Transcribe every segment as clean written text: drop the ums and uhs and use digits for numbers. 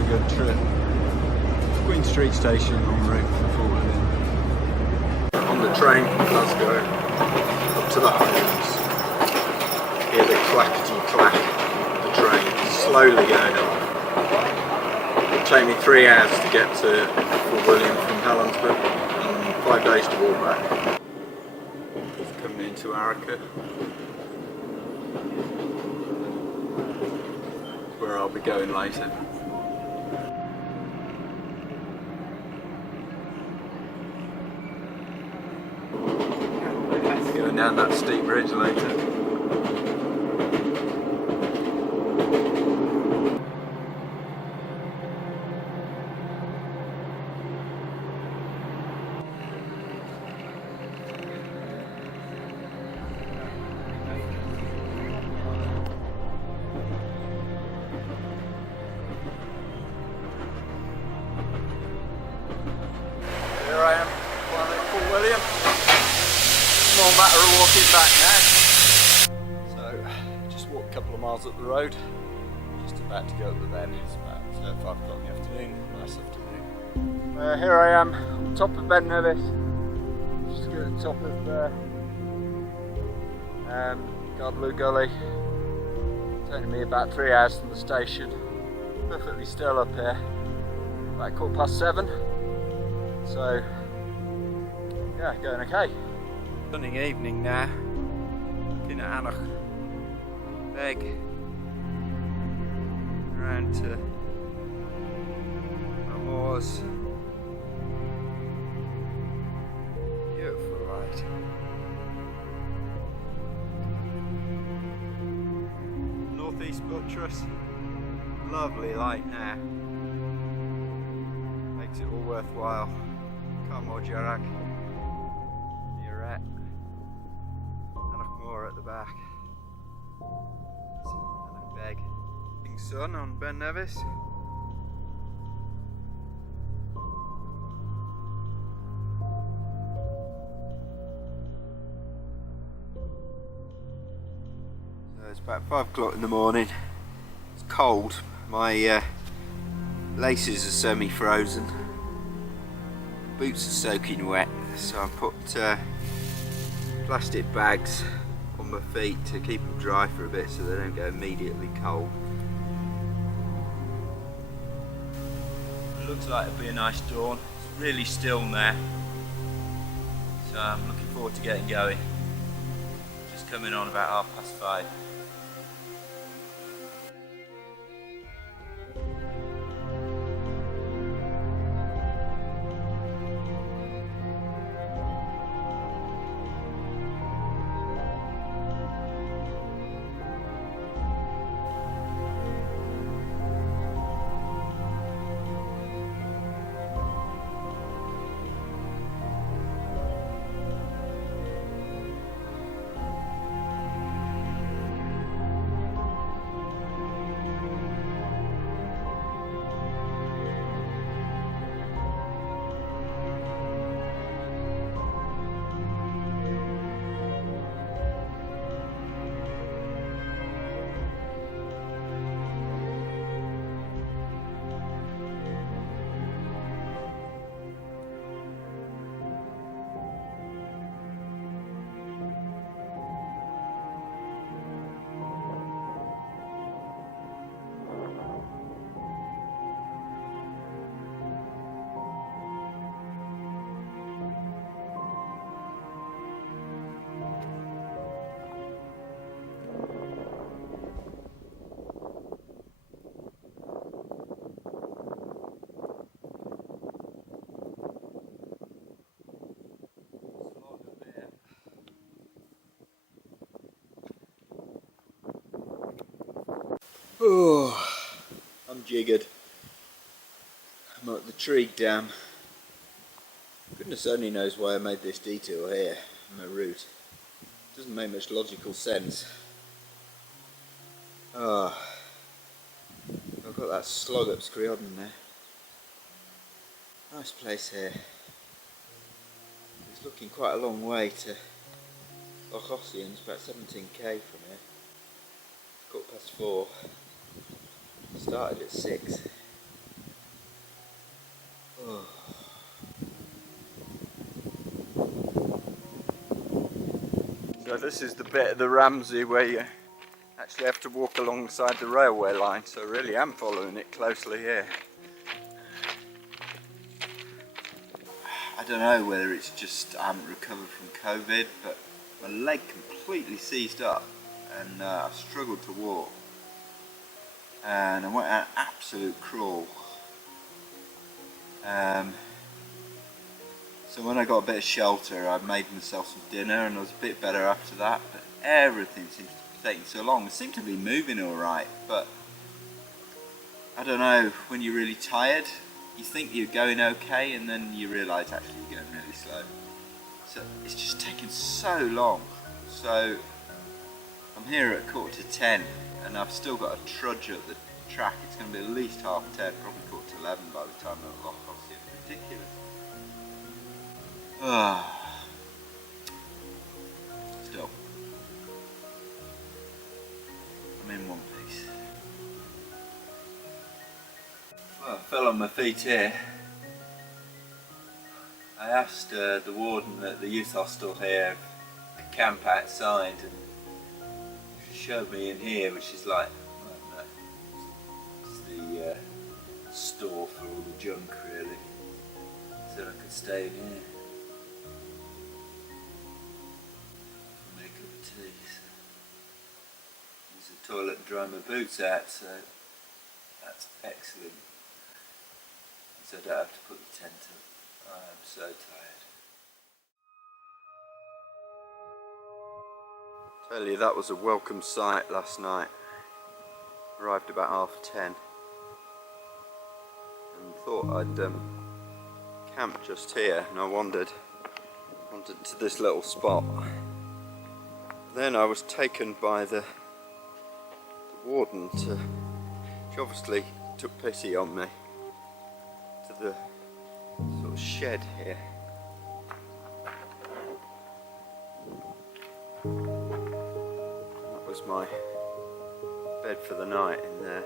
really good trip. Queen Street Station en route for Fort William. On the train from Glasgow up to the Highlands. Hear the clackety clack of the train slowly going on. It'll take me 3 hours to get to Fort William from Helensburgh and 5 days to walk back. Just coming into Arrochar, where I'll be going later. Going down that steep ridge later. Here I am, climbing up Fort William. Small matter of walking back now. So, just walked a couple of miles up the road. Just about to go up the bend. It's about 5 o'clock in the afternoon. Nice afternoon. Here I am, on top of Ben Nevis. Just at the top of Gardloo Gully. Taking me about 3 hours from the station. Perfectly still up here. About 7:15. So, yeah, going okay. Sunny evening now. Looking at Arrochar. Beg. Round to Moors. Beautiful light. Northeast buttress. Lovely light now. Makes it all worthwhile. Arrochar, Arrochar at the back. And a beg. Sun on Ben Nevis. So it's about 5 o'clock in the morning. It's cold. My laces are semi-frozen. Boots are soaking wet, so I put plastic bags on my feet to keep them dry for a bit so they don't go immediately cold. It looks like it'll be a nice dawn. It's really still now, so I'm looking forward to getting going. Just coming on about 5:30. Oh, I'm jiggered. I'm at the Treeg Dam. Goodness only knows why I made this detour here, my route. Doesn't make much logical sense. Ah, I've got that slog up Scriodden there. Nice place here. It's looking quite a long way to Arrochar, it's about 17k from here. 4:15. Started at 6. Oh. So this is the bit of the Ramsey where you actually have to walk alongside the railway line, so I really am following it closely here. I don't know whether it's just I haven't recovered from COVID, but my leg completely seized up and I struggled to walk. And I went an absolute crawl. So when I got a bit of shelter, I made myself some dinner and I was a bit better after that, but everything seems to be taking so long. I seem to be moving alright, but I don't know, when you're really tired, you think you're going okay and then you realise actually you're going really slow. So it's just taken so long. So I'm here at 9:45 and I've still got to trudge up the track. It's going to be at least 10:30, probably 11:15 by the time I lock off. It's ridiculous. Still, I'm in one piece. Well, I fell on my feet here. I asked the warden at the youth hostel here to camp outside, and she showed me in here, which is like, I don't know, it's the store for all the junk really. So I could stay in here. Make up a tea. Use the toilet and dry my boots out, so that's excellent. So I don't have to put the tent up. I am so tired. Tell you, that was a welcome sight last night. Arrived about 10:30 and thought I'd camp just here, and I wandered to this little spot. Then I was taken by the warden she obviously took pity on me, to the sort of shed here. That was my bed for the night in there,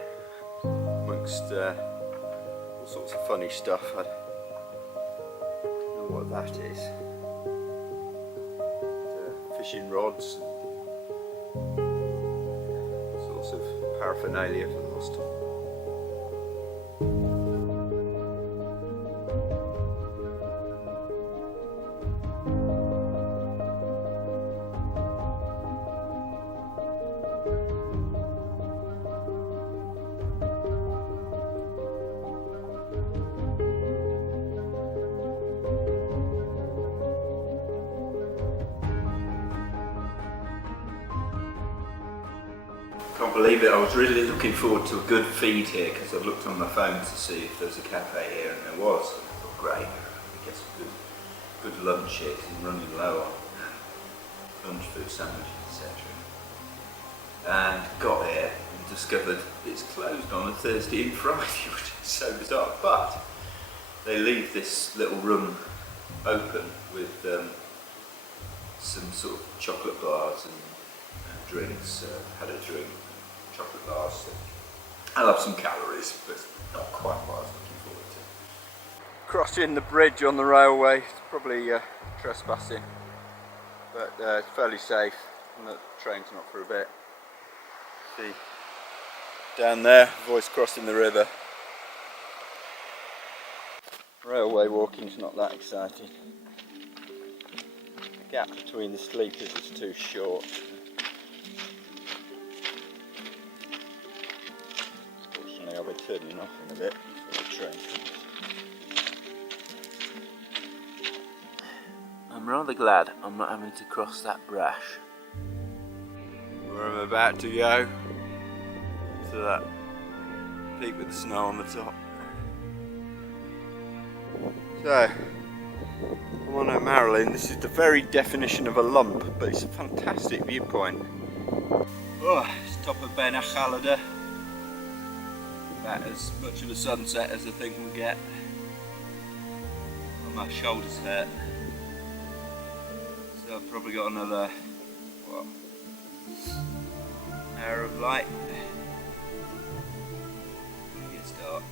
amongst all sorts of funny stuff. I don't know what that is. Fishing rods and sorts of paraphernalia for the hostel. Can't believe it, I was really looking forward to a good feed here because I looked on my phone to see if there was a cafe here, and there was. And I thought, great, I get some good lunch here because I'm running low on lunch food, sandwiches, etc. And got here and discovered it's closed on a Thursday and Friday, which is so bizarre. But they leave this little room open with some sort of chocolate bars and drinks. Had a drink, chocolate bars. So I'll have some calories, but not quite what I was looking forward to. Crossing the bridge on the railway, it's probably trespassing, but it's fairly safe, and the train's not for a bit. See, down there, voice crossing the river. Railway walking's not that exciting. The gap between the sleepers is too short. Fortunately, I'll be turning off in a bit before the train comes. I'm rather glad I'm not having to cross that brash. Where I'm about to go, to that peak with the snow on the top. So, I'm on O'Marylin. This is the very definition of a lump, but it's a fantastic viewpoint. Oh, it's top of Ben Achalada. About as much of a sunset as I think we'll get. Oh, my shoulders hurt. So I've probably got another, what, hour of light. Get a start.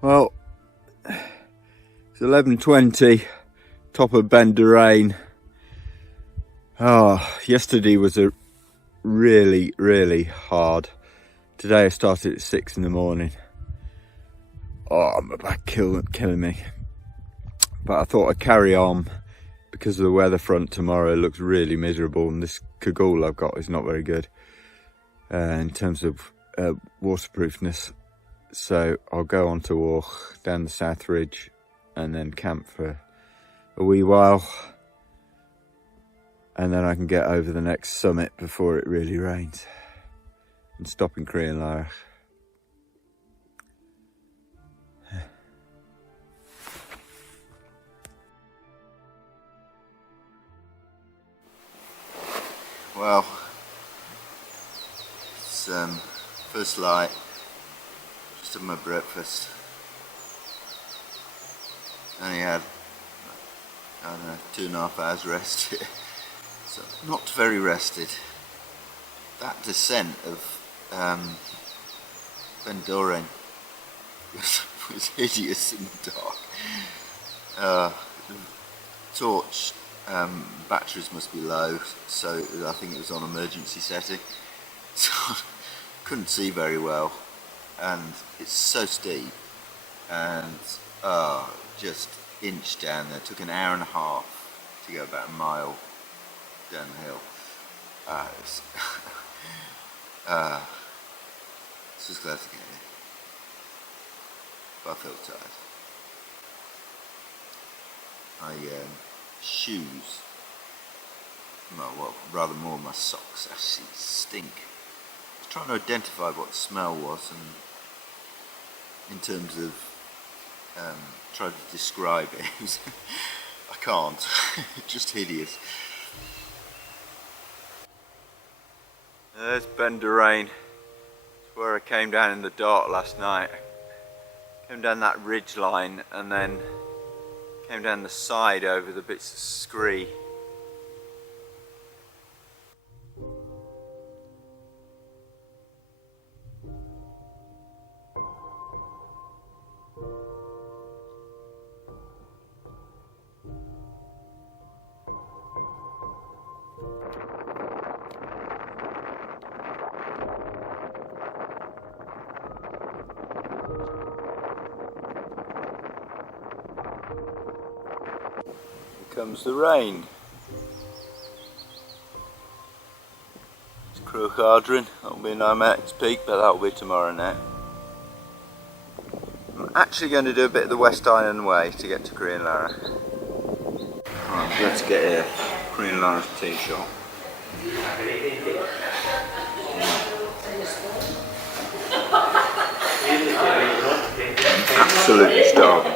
Well, it's 11:20, top of Benderain. Yesterday was a really hard. Today I started at 6 in the morning. My back killing me. But I thought I'd carry on because of the weather front tomorrow. It looks really miserable, and this cagoule I've got is not very good in terms of waterproofness. So I'll go on to walk down the South Ridge and then camp for a wee while, and then I can get over the next summit before it really rains and stop in Arrochar. Well, it's first light. Just had my breakfast. Only had, I don't know, 2.5 hours rest. So not very rested. That descent of Benderain was hideous in the dark. Torch batteries must be low, so I think it was on emergency setting. So couldn't see very well. And it's so steep, and just inched down there. It took an hour and a half to go about a mile down the hill. Just glad to get here, but I felt tired. Shoes, well, rather more my socks actually stink. I was trying to identify what the smell was, and in terms of trying to describe it, I can't. Just hideous. There's Benderain. It's where I came down in the dark last night. I came down that ridge line and then came down the side over the bits of scree. Comes the rain. It's Arrochar. That'll be No Mountains Peak, but that'll be tomorrow now. I'm actually going to do a bit of the West Highland Way to get to Arrochar. Right, let's get here. Arrochar tea shop. Absolutely starving.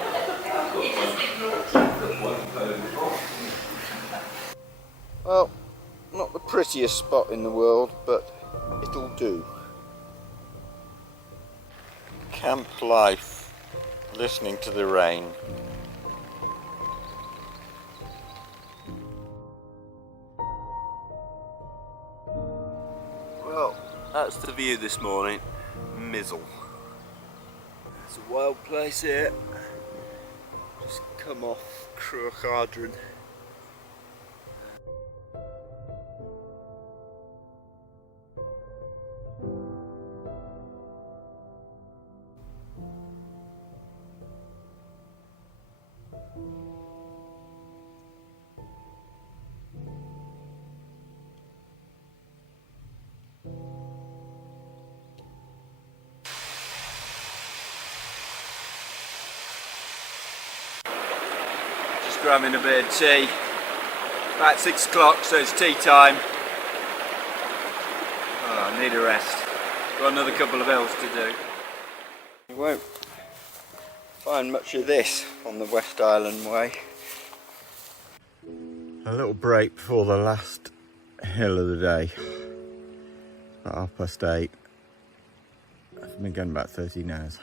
Well, not the prettiest spot in the world, but it'll do. Camp life, listening to the rain. Well, that's the view this morning. Mizzle. It's a wild place here. Just come off Arrochar. Grabbing a bit of tea. About 6 o'clock, so it's tea time. I need a rest. Got another couple of hills to do. You won't find much of this on the West Highland Way. A little break before the last hill of the day. About 8:30. I've been going about 13 hours.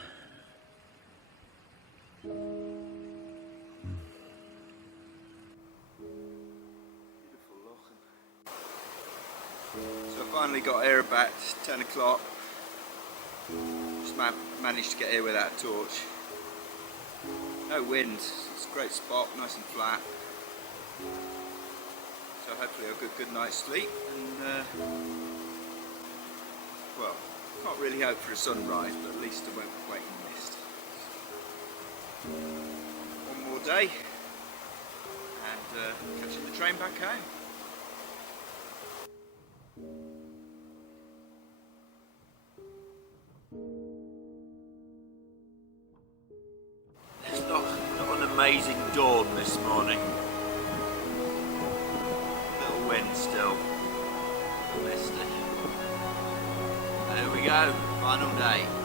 So I finally got here about 10 o'clock. Just managed to get here without a torch. No wind, it's a great spot, nice and flat. So hopefully I'll get a good night's sleep and well, can't really hope for a sunrise, but at least I won't be waiting in mist. One more day and catching the train back home. It's not an amazing dawn this morning. Little wind still, misty. There we go, final day.